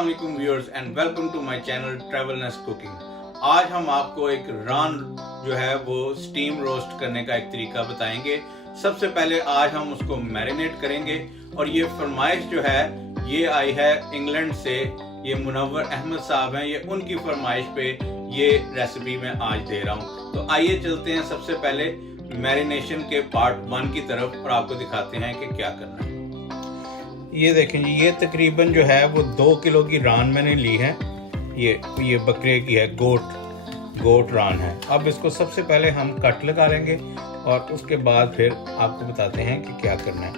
अस्सलाम वालेकुम viewers and welcome to my channel Travelness Cooking. आज हम आपको एक रान जो है वो स्टीम रोस्ट करने का एक तरीका बताएंगे। सबसे पहले आज हम उसको मैरिनेट करेंगे और ये फरमाइश जो है ये आई है इंग्लैंड से। ये मुनव्वर अहमद साहब हैं, ये उनकी फरमाइश पे ये रेसिपी मैं आज दे रहा हूँ। तो आइए चलते हैं सबसे पहले मैरिनेशन के पार्ट 1 की तरफ और आपको दिखाते हैं कि क्या करना है। ये देखें जी, ये तकरीबन जो है वो 2 किलो की रान मैंने ली है। ये बकरे की है, गोट रान है। अब इसको सबसे पहले हम कट लगा लेंगे और उसके बाद फिर आपको बताते हैं कि क्या करना है।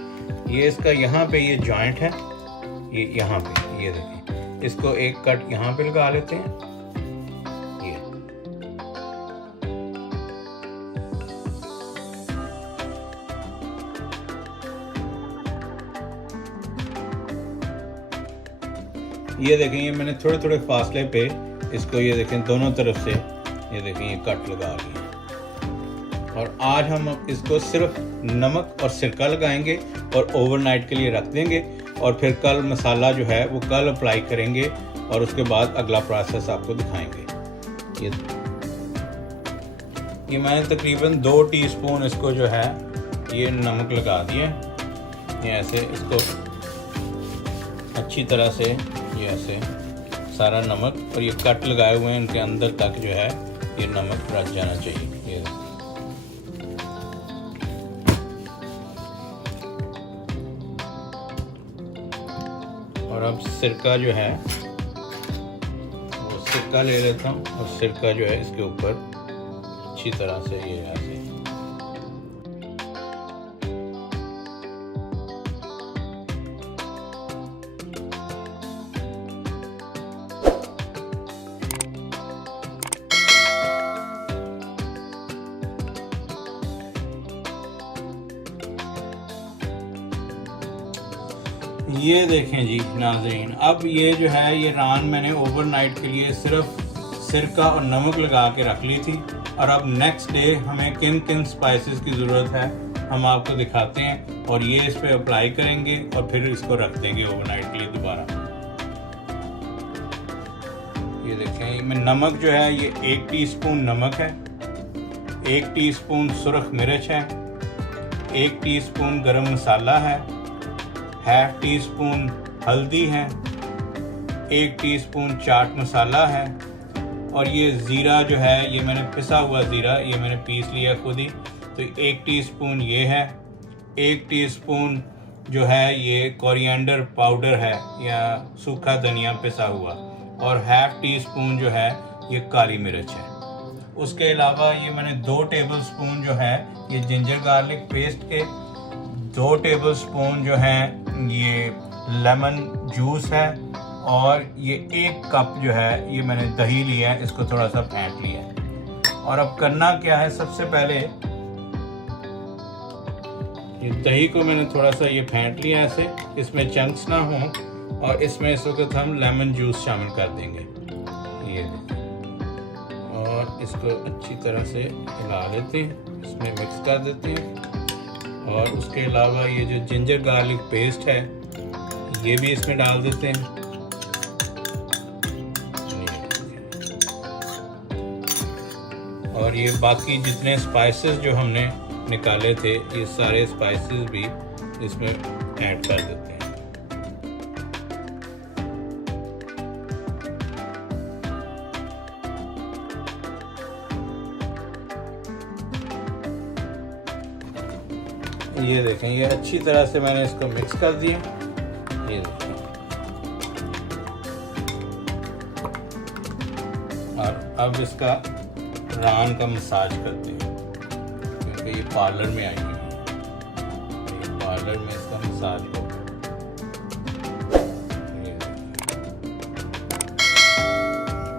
ये इसका यहाँ पे ये जॉइंट है, ये यहाँ पे ये देखें, इसको एक कट यहाँ पे लगा लेते हैं। ये देखें, ये मैंने थोड़े थोड़े फासले पे इसको ये देखें दोनों तरफ से ये देखें ये कट लगा लिया। और आज हम इसको सिर्फ नमक और सिरका लगाएंगे और ओवरनाइट के लिए रख देंगे और फिर कल मसाला जो है वो कल अप्लाई करेंगे और उसके बाद अगला प्रोसेस आपको दिखाएंगे। ये मैंने तकरीबन 2 टीस्पून इसको जो है ये नमक लगा दिए। ये ऐसे इसको अच्छी तरह से ये ऐसे सारा नमक और ये कट लगाए हुए हैं इनके अंदर तक जो है ये नमक रच जाना चाहिए। ये और अब सिरका जो है वो सिरका ले लेता हूँ और सिरका जो है इसके ऊपर अच्छी तरह से ये ऐसे ये देखें जी नाज़रीन। अब ये जो है ये रान मैंने ओवरनाइट के लिए सिर्फ सिरका और नमक लगा के रख ली थी और अब नेक्स्ट डे हमें किन किन स्पाइसेस की ज़रूरत है हम आपको दिखाते हैं और ये इस पे अप्लाई करेंगे और फिर इसको रख देंगे ओवरनाइट के लिए दोबारा। ये देखें, मैं नमक जो है ये 1 टीस्पून नमक है, 1 टीस्पून सुरख मिर्च है, 1 टीस्पून गरम मसाला है, 1/2 टीस्पून हल्दी है, 1 टीस्पून चाट मसाला है और ये ज़ीरा जो है ये मैंने पिसा हुआ ज़ीरा ये मैंने पीस लिया खुद ही। तो 1 टीस्पून ये है, 1 टीस्पून जो है ये कोरिएंडर पाउडर है या सूखा धनिया पिसा हुआ और 1/2 टीस्पून जो है ये काली मिर्च है। उसके अलावा ये मैंने 2 टेबलस्पून जो है ये जिंजर गार्लिक पेस्ट के, 2 टेबलस्पून जो है ये लेमन जूस है और ये 1 कप जो है ये मैंने दही लिया है, इसको थोड़ा सा फेंट लिया है। और अब करना क्या है, सबसे पहले ये दही को मैंने थोड़ा सा ये फेंट लिया ऐसे, इसमें चंक्स ना हो और इसमें इस वक्त हम लेमन जूस शामिल कर देंगे। ये और इसको अच्छी तरह से हिला लेते हैं, इसमें मिक्स कर देते हैं। और उसके अलावा ये जो जिंजर गार्लिक पेस्ट है ये भी इसमें डाल देते हैं। और ये बाकी जितने स्पाइसेस जो हमने निकाले थे ये सारे स्पाइसेस भी इसमें ऐड कर देते हैं। ये देखें, ये अच्छी तरह से मैंने इसको मिक्स कर दिया। ये देखें, और अब इसका रान का मसाज करते हैं क्योंकि ये पार्लर में आई है, ये पार्लर में इसका मसाज होगा।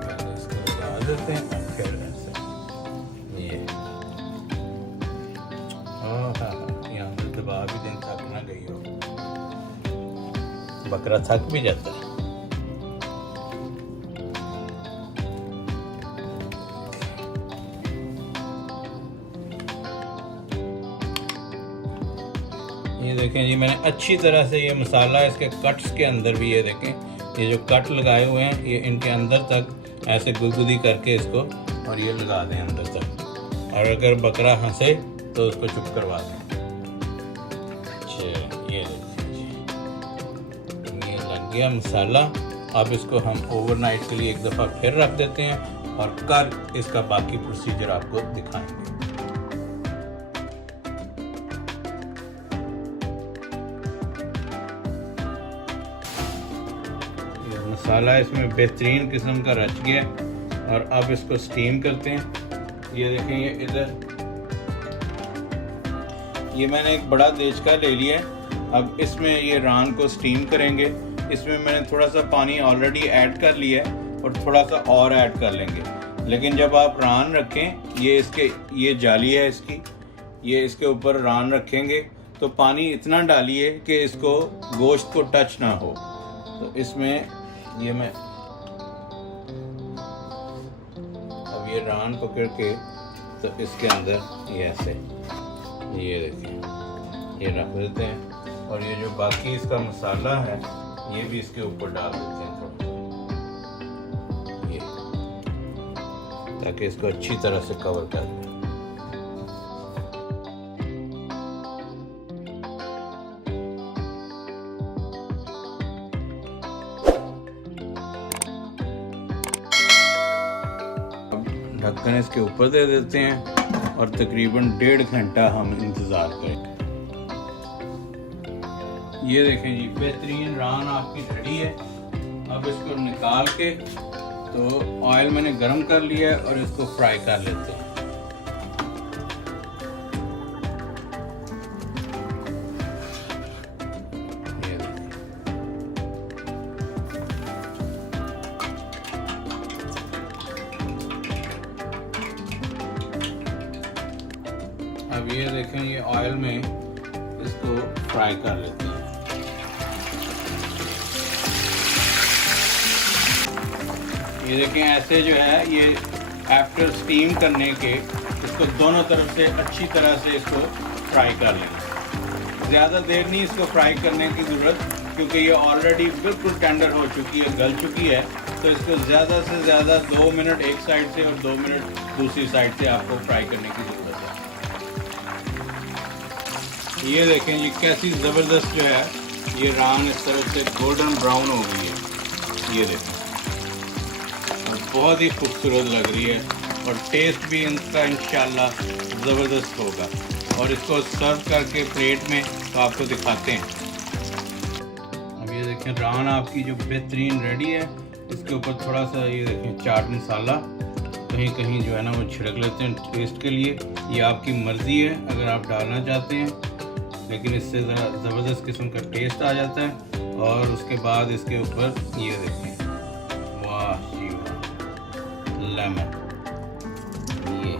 पहले इसको लगा देते हैं फिर ऐसे ये दबा भी दिन थक ना गई हो, बकरा थक भी जाता है। ये देखें जी, मैंने अच्छी तरह से ये मसाला इसके कट्स के अंदर भी ये देखें ये जो कट लगाए हुए हैं ये इनके अंदर तक ऐसे गुदगुदी करके इसको और ये लगा दें अंदर तक, और अगर बकरा हंसे तो उसको चुप करवा दें। ये लग गया मसाला। अब इसको हम ओवरनाइट के लिए एक दफ़ा फिर रख देते हैं और कल इसका बाकी प्रोसीजर आपको दिखाएंगे। ये मसाला इसमें बेहतरीन किस्म का रच गया और अब इसको स्टीम करते हैं। ये देखें, ये इधर ये मैंने एक बड़ा देचका ले लिया है। अब इसमें ये रान को स्टीम करेंगे। इसमें मैंने थोड़ा सा पानी ऑलरेडी ऐड कर लिया है और थोड़ा सा और ऐड कर लेंगे। लेकिन जब आप रान रखें, ये जाली है इसकी, ये इसके ऊपर रान रखेंगे तो पानी इतना डालिए कि इसको गोश्त को टच ना हो। तो इसमें ये मैं अब ये रान पकड़ के तो इसके अंदर ये ऐसे ये देखिए ये रख देते हैं और ये जो बाकी इसका मसाला है ये भी इसके ऊपर डाल देते हैं थोड़ा, ये ताकि इसको अच्छी तरह से कवर कर दें। ढक्कन इसके ऊपर दे देते हैं और तकरीबन 1.5 घंटा हम इंतज़ार करें। ये देखें जी, बेहतरीन रान आपकी रेडी है। अब इसको निकाल के तो ऑयल मैंने गरम कर लिया है और इसको फ्राई कर लेते हैं। ये देखिए, अब ये देखें, ये ऑयल में इसको फ्राई कर लेते हैं। ये देखें, ऐसे जो है ये आफ्टर स्टीम करने के इसको दोनों तरफ से अच्छी तरह से इसको फ्राई कर लेंगे। ज़्यादा देर नहीं इसको फ्राई करने की ज़रूरत, क्योंकि ये ऑलरेडी बिल्कुल टेंडर हो चुकी है, गल चुकी है। तो इसको ज़्यादा से ज़्यादा 2 मिनट एक साइड से और 2 मिनट दूसरी साइड से आपको फ्राई करने की ज़रूरत है। ये देखें, ये कैसी ज़बरदस्त जो है ये रान इस तरफ से गोल्डन ब्राउन हो गई है। ये देखें, बहुत ही खूबसूरत लग रही है और टेस्ट भी इनका इंशाल्लाह ज़बरदस्त होगा। और इसको सर्व करके प्लेट में तो आपको दिखाते हैं। अब ये देखें, रान आपकी जो बेहतरीन रेडी है। इसके ऊपर थोड़ा सा ये देखें चाट मसाला कहीं कहीं जो है ना वो छिड़क लेते हैं टेस्ट के लिए। ये आपकी मर्ज़ी है अगर आप डालना चाहते हैं, लेकिन इससे ज़रा ज़बरदस्त किस्म का टेस्ट आ जाता है। और उसके बाद इसके ऊपर ये देखें, वाह जी वाह, लेमन। ये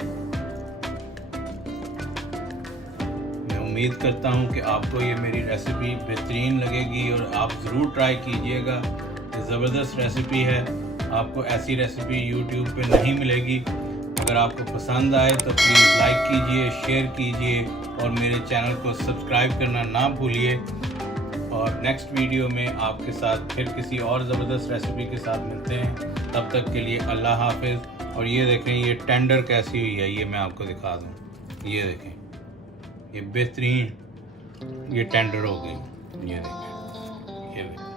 मैं उम्मीद करता हूँ कि आपको ये मेरी रेसिपी बेहतरीन लगेगी और आप ज़रूर ट्राई कीजिएगा। ये ज़बरदस्त रेसिपी है, आपको ऐसी रेसिपी यूट्यूब पे नहीं मिलेगी। अगर आपको पसंद आए तो प्लीज़ लाइक कीजिए, शेयर कीजिए और मेरे चैनल को सब्सक्राइब करना ना भूलिए। और नेक्स्ट वीडियो में आपके साथ फिर किसी और ज़बरदस्त रेसिपी के साथ मिलते हैं। तब तक के लिए अल्लाह हाफिज़। और ये देखें, ये टेंडर कैसी हुई है ये मैं आपको दिखा दूँ। ये देखें, ये बेहतरीन ये टेंडर हो गई। ये देखें, ये देखें।